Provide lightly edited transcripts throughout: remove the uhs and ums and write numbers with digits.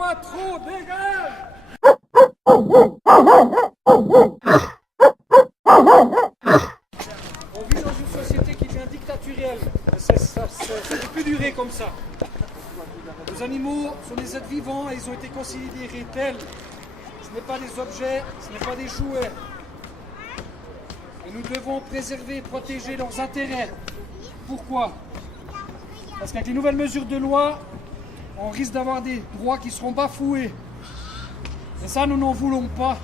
Quattro, dégage! On vit dans une société qui devient dictatoriale. Ça ne peut plus durer comme ça. Les animaux sont des êtres vivants et ils ont été considérés tels. Ce n'est pas des objets, ce n'est pas des jouets. Et nous devons préserver et protéger leurs intérêts. Pourquoi? Parce qu'avec les nouvelles mesures de loi, on risque d'avoir des droits qui seront bafoués. Et ça, nous n'en voulons pas.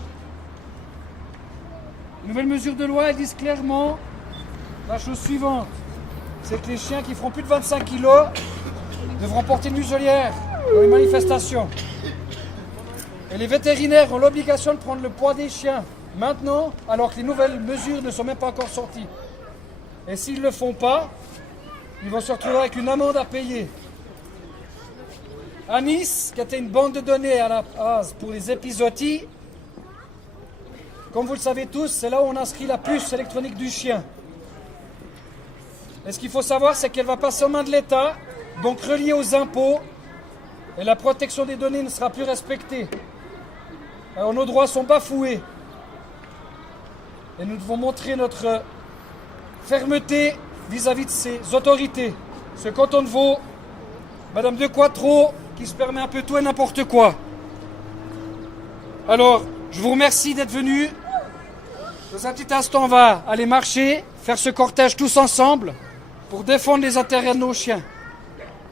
Les nouvelles mesures de loi, elles disent clairement la chose suivante. C'est que les chiens qui feront plus de 25 kilos devront porter une muselière dans les manifestations. Et les vétérinaires ont l'obligation de prendre le poids des chiens maintenant, alors que les nouvelles mesures ne sont même pas encore sorties. Et s'ils ne le font pas, ils vont se retrouver avec une amende à payer. À Nice, qui était une banque de données à la base pour les épizooties, comme vous le savez tous, c'est là où on inscrit la puce électronique du chien. Et ce qu'il faut savoir, c'est qu'elle va passer aux mains de l'État, donc reliée aux impôts, et la protection des données ne sera plus respectée. Alors nos droits sont bafoués. Et nous devons montrer notre fermeté vis-à-vis de ces autorités. Ce canton de Vaud, Madame de Quattro, qui se permet un peu tout et n'importe quoi. Alors, je vous remercie d'être venus. Dans un petit instant, on va aller marcher, faire ce cortège tous ensemble pour défendre les intérêts de nos chiens.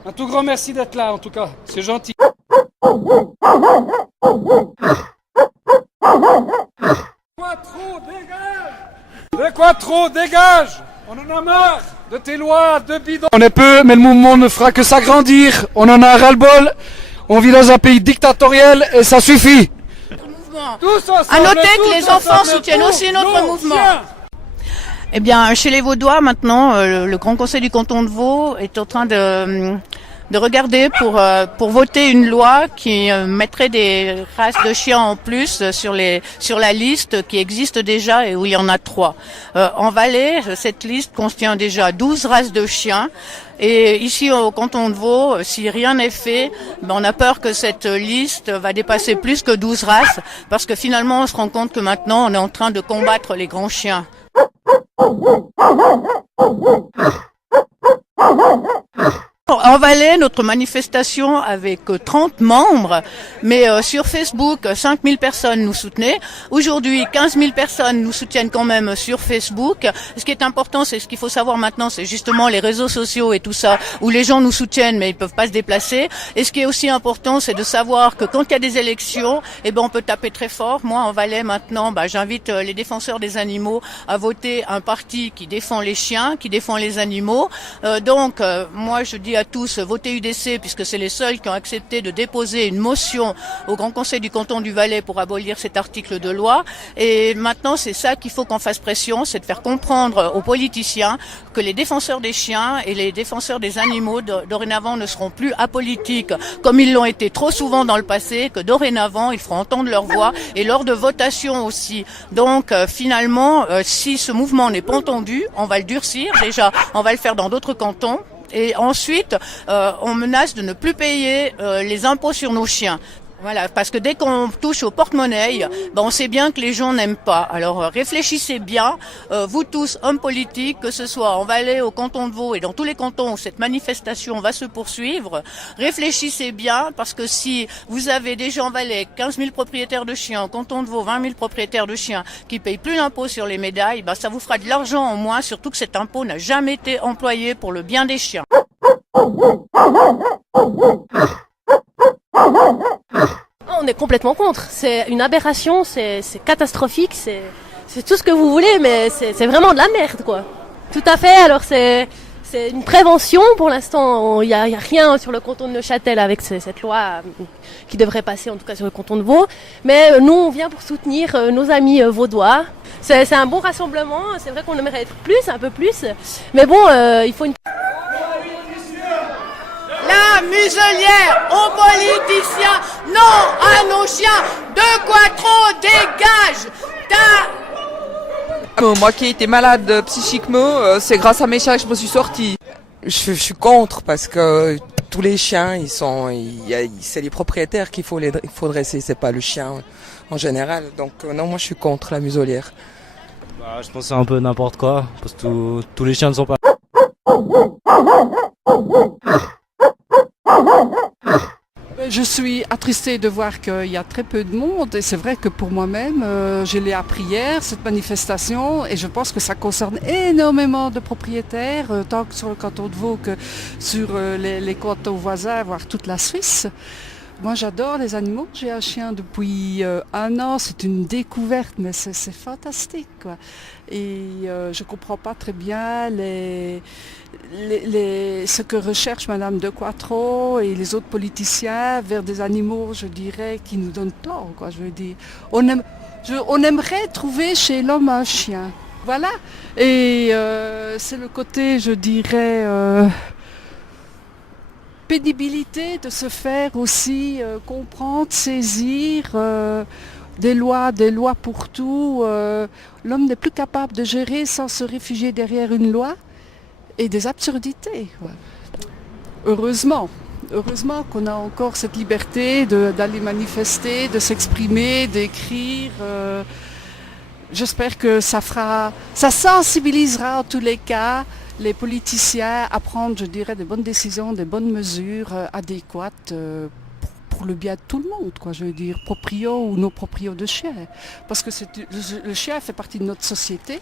Un tout grand merci d'être là, en tout cas. C'est gentil. Quattro, dégage! Le Quattro, dégage! On en a marre de tes lois, de bidons. On est peu, mais le mouvement ne fera que s'agrandir. On en a ras-le-bol. On vit dans un pays dictatorial et ça suffit. Tous ensemble, à noter que les enfants soutiennent aussi notre mouvement. Eh bien, chez les Vaudois, maintenant, le Grand Conseil du canton de Vaud est en train de regarder pour voter une loi qui mettrait des races de chiens en plus sur la liste qui existe déjà et où il y en a 3. En Valais, cette liste contient déjà 12 races de chiens. Et ici au canton de Vaud, si rien n'est fait, on a peur que cette liste va dépasser plus que 12 races, parce que finalement on se rend compte que maintenant on est en train de combattre les grands chiens. En Valais, notre manifestation avec 30 membres, mais sur Facebook, 5000 personnes nous soutenaient. Aujourd'hui, 15 000 personnes nous soutiennent quand même sur Facebook. Ce qui est important, c'est ce qu'il faut savoir maintenant, c'est justement les réseaux sociaux et tout ça, où les gens nous soutiennent, mais ils peuvent pas se déplacer. Et ce qui est aussi important, c'est de savoir que quand il y a des élections, on peut taper très fort. Moi, en Valais, maintenant, j'invite les défenseurs des animaux à voter un parti qui défend les chiens, qui défend les animaux. Donc, moi, je dis à tous, votez UDC, puisque c'est les seuls qui ont accepté de déposer une motion au Grand Conseil du canton du Valais pour abolir cet article de loi. Et maintenant, c'est ça qu'il faut qu'on fasse pression, c'est de faire comprendre aux politiciens que les défenseurs des chiens et les défenseurs des animaux, dorénavant, ne seront plus apolitiques, comme ils l'ont été trop souvent dans le passé, que dorénavant, ils feront entendre leur voix, et lors de votation aussi. Donc, finalement, si ce mouvement n'est pas entendu, on va le durcir. Déjà, on va le faire dans d'autres cantons. Et ensuite, on menace de ne plus payer les impôts sur nos chiens. Voilà, parce que dès qu'on touche au porte-monnaie, on sait bien que les gens n'aiment pas. Alors réfléchissez bien, vous tous, hommes politiques, que ce soit en Valais, au canton de Vaud et dans tous les cantons où cette manifestation va se poursuivre, réfléchissez bien, parce que si vous avez déjà en Valais 15 000 propriétaires de chiens, au canton de Vaud 20 000 propriétaires de chiens qui payent plus d'impôts sur les médailles, ça vous fera de l'argent en moins, surtout que cet impôt n'a jamais été employé pour le bien des chiens. On est complètement contre, c'est une aberration, c'est catastrophique, c'est tout ce que vous voulez, mais c'est vraiment de la merde, quoi. Tout à fait, alors c'est une prévention, pour l'instant il y a rien sur le canton de Neuchâtel avec cette loi qui devrait passer en tout cas sur le canton de Vaud, mais nous on vient pour soutenir nos amis vaudois. C'est un bon rassemblement, c'est vrai qu'on aimerait être plus, un peu plus, mais bon, il faut une... La muselière aux politiciens, non à nos chiens, de Quattro, dégage! Moi qui étais malade psychiquement, c'est grâce à mes chiens que je me suis sortie. Je suis contre parce que tous les chiens, c'est les propriétaires qu'il faut dresser, c'est pas le chien en général. Donc non, moi je suis contre la muselière. Bah, je pense que c'est un peu n'importe quoi, parce que tous les chiens ne sont pas... Je suis attristée de voir qu'il y a très peu de monde et c'est vrai que pour moi-même, je l'ai appris hier, cette manifestation, et je pense que ça concerne énormément de propriétaires, tant sur le canton de Vaud que sur les cantons voisins, voire toute la Suisse. Moi j'adore les animaux, j'ai un chien depuis 1 an, c'est une découverte, mais c'est fantastique, quoi. Et je ne comprends pas très bien ce que recherche Madame De Quattro et les autres politiciens vers des animaux, je dirais, qui nous donnent tort, quoi. Je veux dire, on aimerait trouver chez l'homme un chien, voilà. Et c'est le côté, je dirais, pénibilité de se faire aussi comprendre, saisir des lois pour tout. L'homme n'est plus capable de gérer sans se réfugier derrière une loi et des absurdités. Ouais. Heureusement qu'on a encore cette liberté d'aller manifester, de s'exprimer, d'écrire. J'espère que ça sensibilisera en tous les cas les politiciens à prendre, je dirais, des bonnes décisions, des bonnes mesures adéquates pour le bien de tout le monde, quoi. Je veux dire, proprio ou non proprio de chien. Parce que le chien fait partie de notre société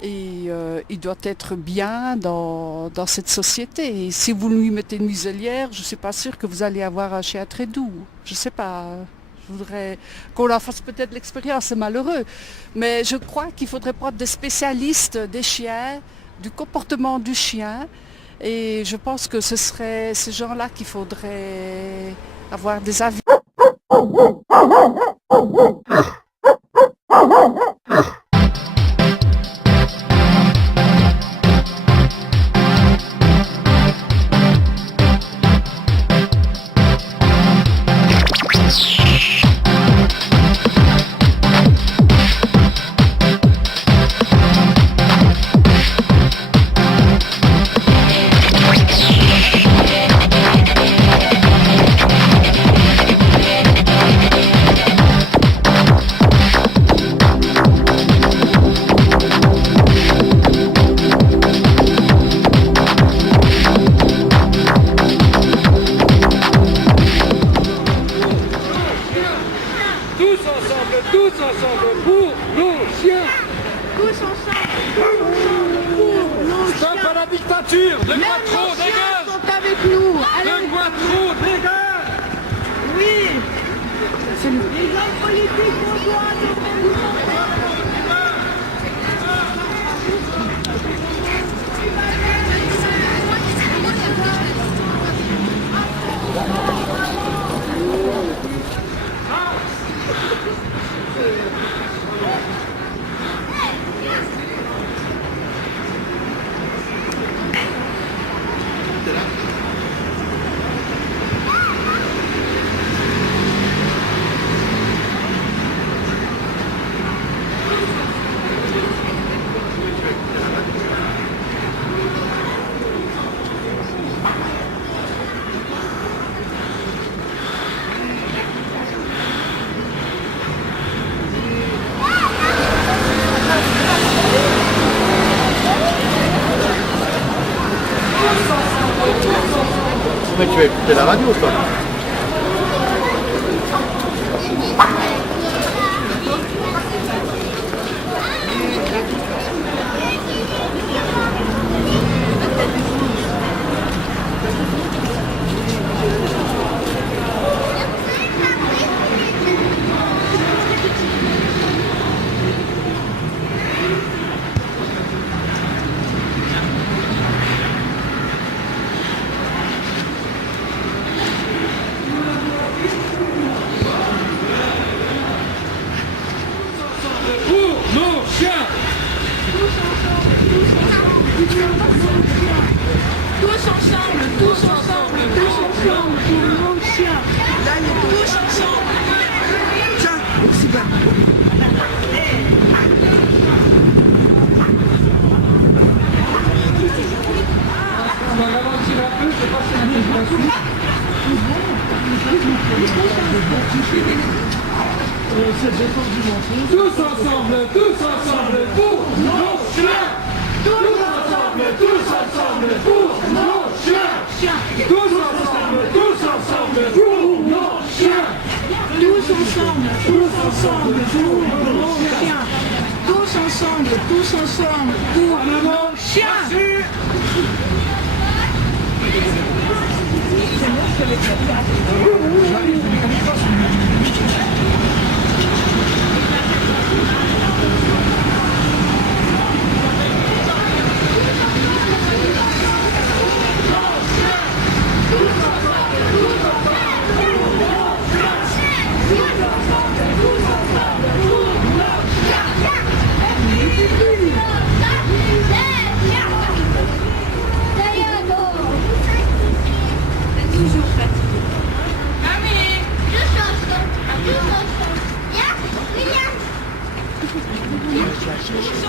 et il doit être bien dans cette société. Et si vous lui mettez une muselière, je ne suis pas sûre que vous allez avoir un chien très doux. Je ne sais pas. Je voudrais qu'on en fasse peut-être l'expérience, c'est malheureux. Mais je crois qu'il faudrait prendre des spécialistes des chiens, du comportement du chien, et je pense que ce serait ces gens-là qu'il faudrait avoir des avis. Tous ensemble pour nos chiens. Tous ensemble pour nos chiens. Stop à la dictature. De Même Quattro, nos chiens dégage. sont avec nous. De Quattro, dégage. Oui. Les hommes politiques qu'on doit Mais tu vas écouter la radio, toi. Tous ensemble pour nos chiens. Tous ensemble pour nos chiens. Tous ensemble pour nos chiens. Tous ensemble pour nos chiens. Tous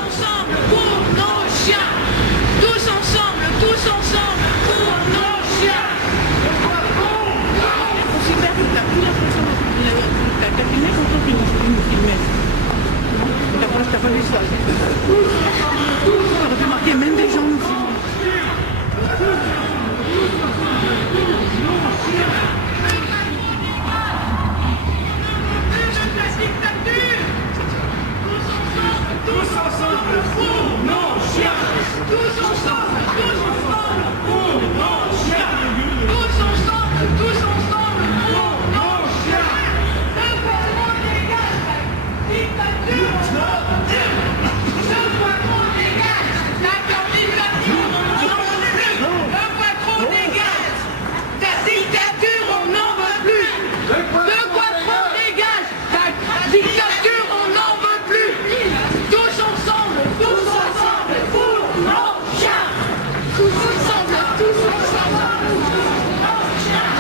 ensemble pour nos chiens. Tous ensemble pour nos chiens. Tous ensemble pour nos chiens. Super, t'as plus l'impression t'as filmé quand on nous filmait. T'as pas vu ça. T'aurais pu marquer même des gens nous filment. Tous ensemble pour nos chiens. Tous ensemble pour nos chiens. Tous ensemble pour nos chiens. Le patron dégage la dictature. Le patron dégage la dictature. Le patron dégage la dictature, on n'en veut plus. Le patron dégage la dictature, on n'en veut plus. Tous ensemble pour nos chiens. Tous ensemble pour nos chiens.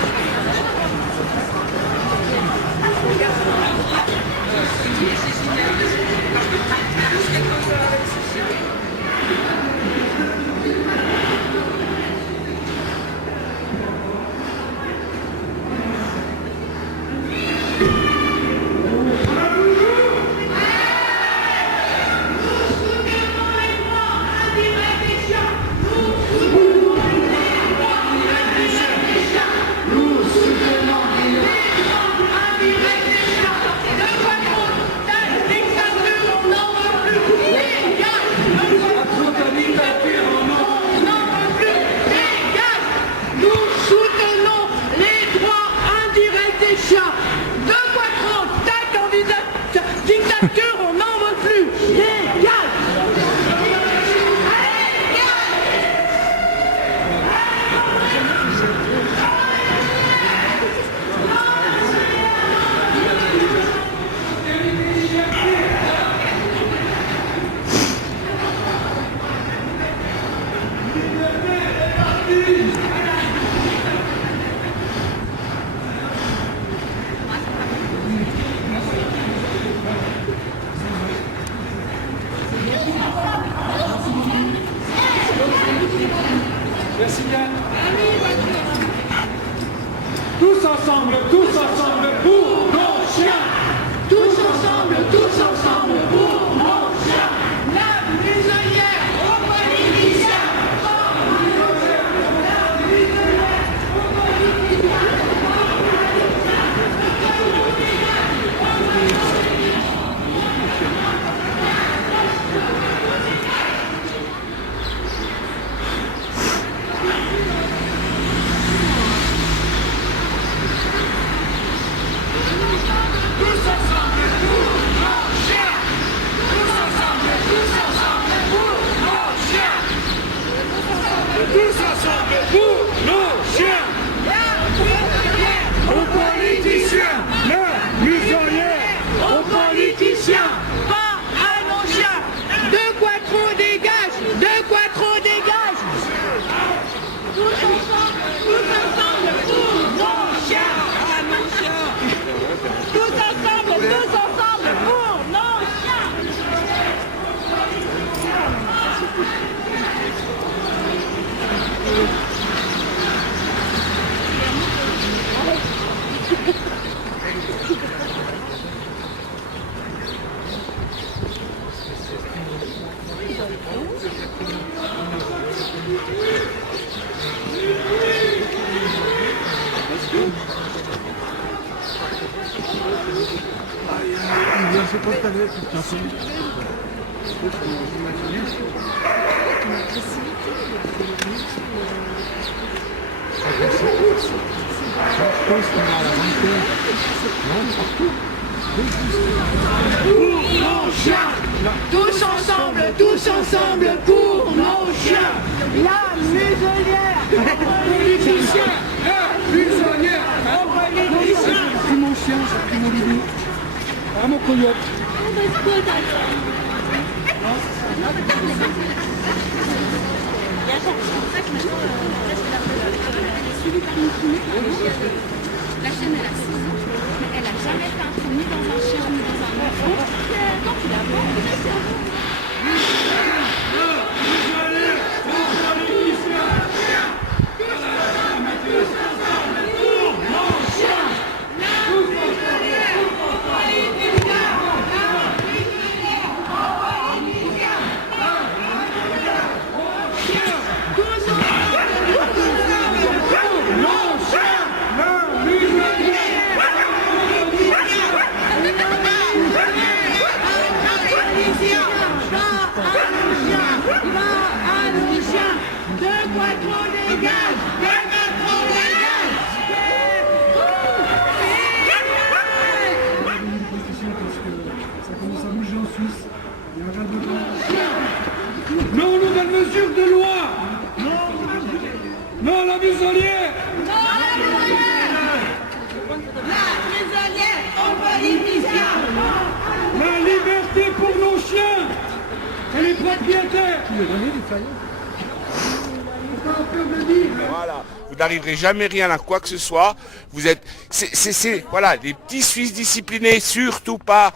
Dictature, on n'en veut plus. Dégage. Merci bien. Tous ensemble pour nos chiens. Tous ensemble pour nos chiens. La muselière au politicien. Tous ensemble pour nos chiens. Tous ensemble pour nos chiens. La muselière au politicien. La muselière au politicien. J'ai pris mon chien, j'ai pris mon bébé. Ah, mon coyote. La chienne, elle a 6 ans, mais elle a jamais fait un trou ni dans un chien ni dans un enfant. Quand il a mort, il a fait Non aux nouvelles mesures de loi. Non à la muselière. La liberté pour nos chiens et les propriétaires. Voilà, vous n'arriverez jamais rien à quoi que ce soit. Vous êtes, voilà, des petits Suisses disciplinés. Surtout pas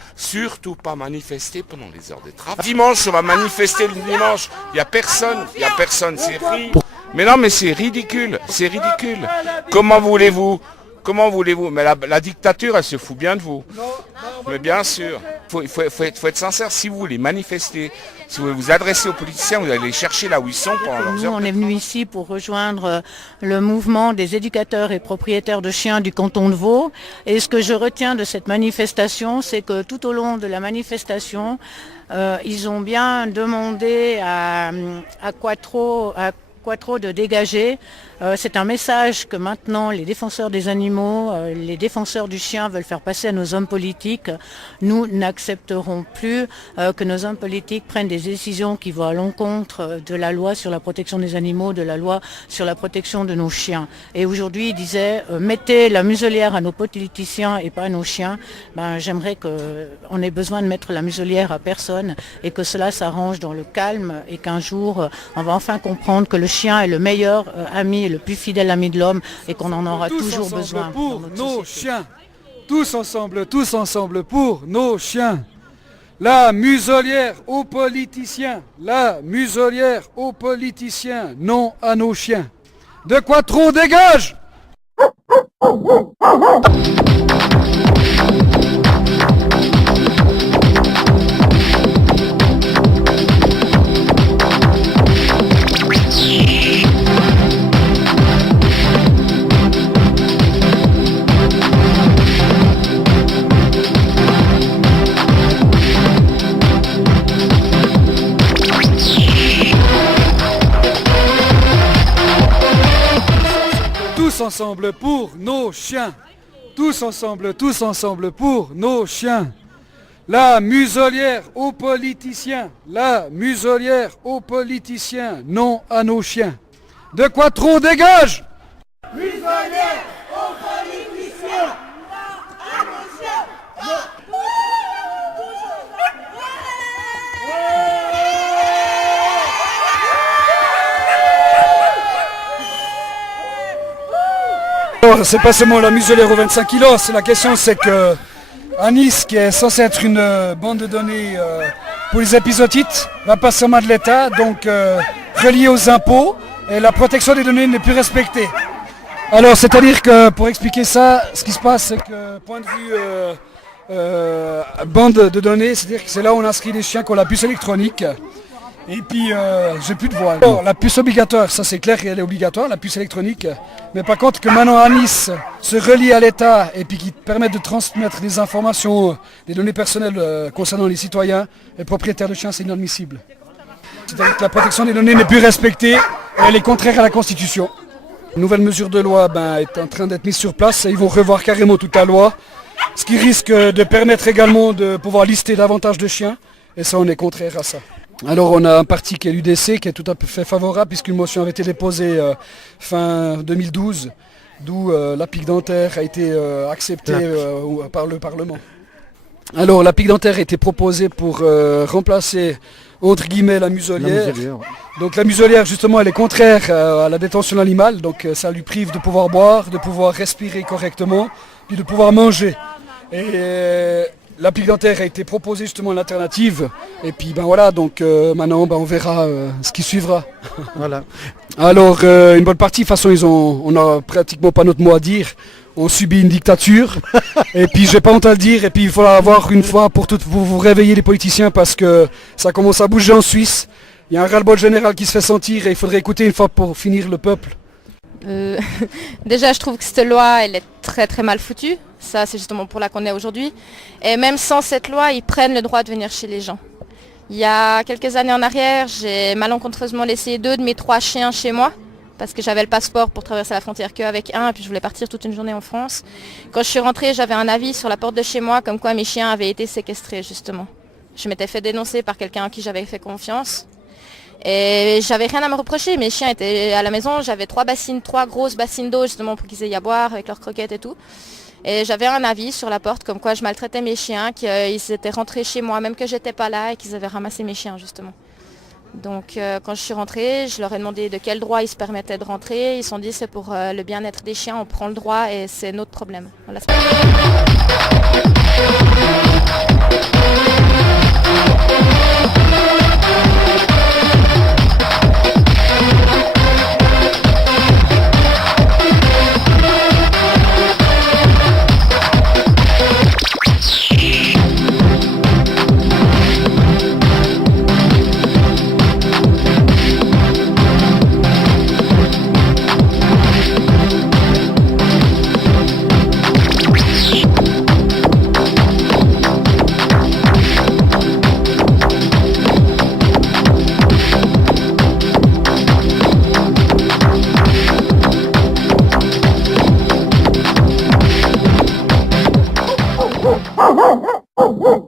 manifester pendant les heures de travail. Dimanche, on va manifester le dimanche. Il y a personne, c'est ridicule. Mais non, mais c'est ridicule. Comment voulez-vous? Mais la dictature, elle se fout bien de vous. Mais bien sûr, il faut être sincère. Si vous voulez manifester, si vous voulez vous adresser aux politiciens, vous allez les chercher là où ils sont pendant leurs heures. Nous, on est venu ici pour rejoindre le mouvement des éducateurs et propriétaires de chiens du canton de Vaud. Et ce que je retiens de cette manifestation, c'est que tout au long de la manifestation, ils ont bien demandé à Quattro de dégager. C'est un message que maintenant les défenseurs des animaux, les défenseurs du chien veulent faire passer à nos hommes politiques. Nous n'accepterons plus que nos hommes politiques prennent des décisions qui vont à l'encontre de la loi sur la protection des animaux, de la loi sur la protection de nos chiens. Et aujourd'hui, il disait mettez la muselière à nos politiciens et pas à nos chiens. J'aimerais qu'on ait besoin de mettre la muselière à personne et que cela s'arrange dans le calme et qu'un jour, on va enfin comprendre que le chien est le meilleur ami, le plus fidèle ami de l'homme et qu'on en aura toujours besoin. Pour nos chiens. Tous ensemble pour nos chiens. La muselière aux politiciens. La muselière aux politiciens. Non à nos chiens. De Quattro dégage! Tous ensemble pour nos chiens. Tous ensemble pour nos chiens. La muselière aux politiciens. La muselière aux politiciens. Non à nos chiens. De Quattro dégage! Muselière aux politiciens. Non à nos chiens. C'est pas seulement la muselière aux 25 kilos, la question c'est que Anis, qui est censé être une bande de données pour les épizootites, va passer aux mains de l'État, donc reliée aux impôts, et la protection des données n'est plus respectée. Alors c'est-à-dire que pour expliquer ça, ce qui se passe c'est que point de vue bande de données, c'est-à-dire que c'est là où on inscrit les chiens qui ont la puce électronique. Et puis, j'ai plus de voix. Alors, la puce obligatoire, ça c'est clair qu'elle est obligatoire, la puce électronique. Mais par contre, que maintenant Anis se relie à l'État et puis qui permette de transmettre des informations, des données personnelles concernant les citoyens et propriétaires de chiens, c'est inadmissible. C'est-à-dire que la protection des données n'est plus respectée et elle est contraire à la Constitution. Une nouvelle mesure de loi est en train d'être mise sur place et ils vont revoir carrément toute la loi, ce qui risque de permettre également de pouvoir lister davantage de chiens et ça on est contraire à ça. Alors on a un parti qui est l'UDC qui est tout à fait favorable puisqu'une motion avait été déposée fin 2012 d'où la pique dentaire a été acceptée par le Parlement. Alors la pique dentaire a été proposée pour remplacer entre guillemets la muselière. Donc la muselière justement elle est contraire à la détention animale, donc ça lui prive de pouvoir boire, de pouvoir respirer correctement, puis de pouvoir manger. Et la pique dentaire a été proposée justement une alternative. Et puis voilà, donc maintenant on verra ce qui suivra. Voilà. Alors une bonne partie, de toute façon on n'a pratiquement pas notre mot à dire. On subit une dictature. Et puis j'ai pas honte à le dire. Et puis il faudra avoir une fois pour toutes vous réveiller les politiciens parce que ça commence à bouger en Suisse. Il y a un ras-le-bol général qui se fait sentir et il faudrait écouter une fois pour finir le peuple. Déjà, je trouve que cette loi, elle est très très mal foutue. Ça, c'est justement pour là qu'on est aujourd'hui. Et même sans cette loi, ils prennent le droit de venir chez les gens. Il y a quelques années en arrière, j'ai malencontreusement laissé 2 de mes 3 chiens chez moi parce que j'avais le passeport pour traverser la frontière qu'avec un et puis je voulais partir toute une journée en France. Quand je suis rentrée, j'avais un avis sur la porte de chez moi comme quoi mes chiens avaient été séquestrés justement. Je m'étais fait dénoncer par quelqu'un à qui j'avais fait confiance. Et j'avais rien à me reprocher, mes chiens étaient à la maison, j'avais 3 grosses bassines d'eau justement pour qu'ils aient à boire avec leurs croquettes et tout. Et j'avais un avis sur la porte comme quoi je maltraitais mes chiens, qu'ils étaient rentrés chez moi même que j'étais pas là et qu'ils avaient ramassé mes chiens justement. Donc quand je suis rentrée, je leur ai demandé de quel droit ils se permettaient de rentrer. Ils se sont dit c'est pour le bien-être des chiens, on prend le droit et c'est notre problème. Voilà. Oh,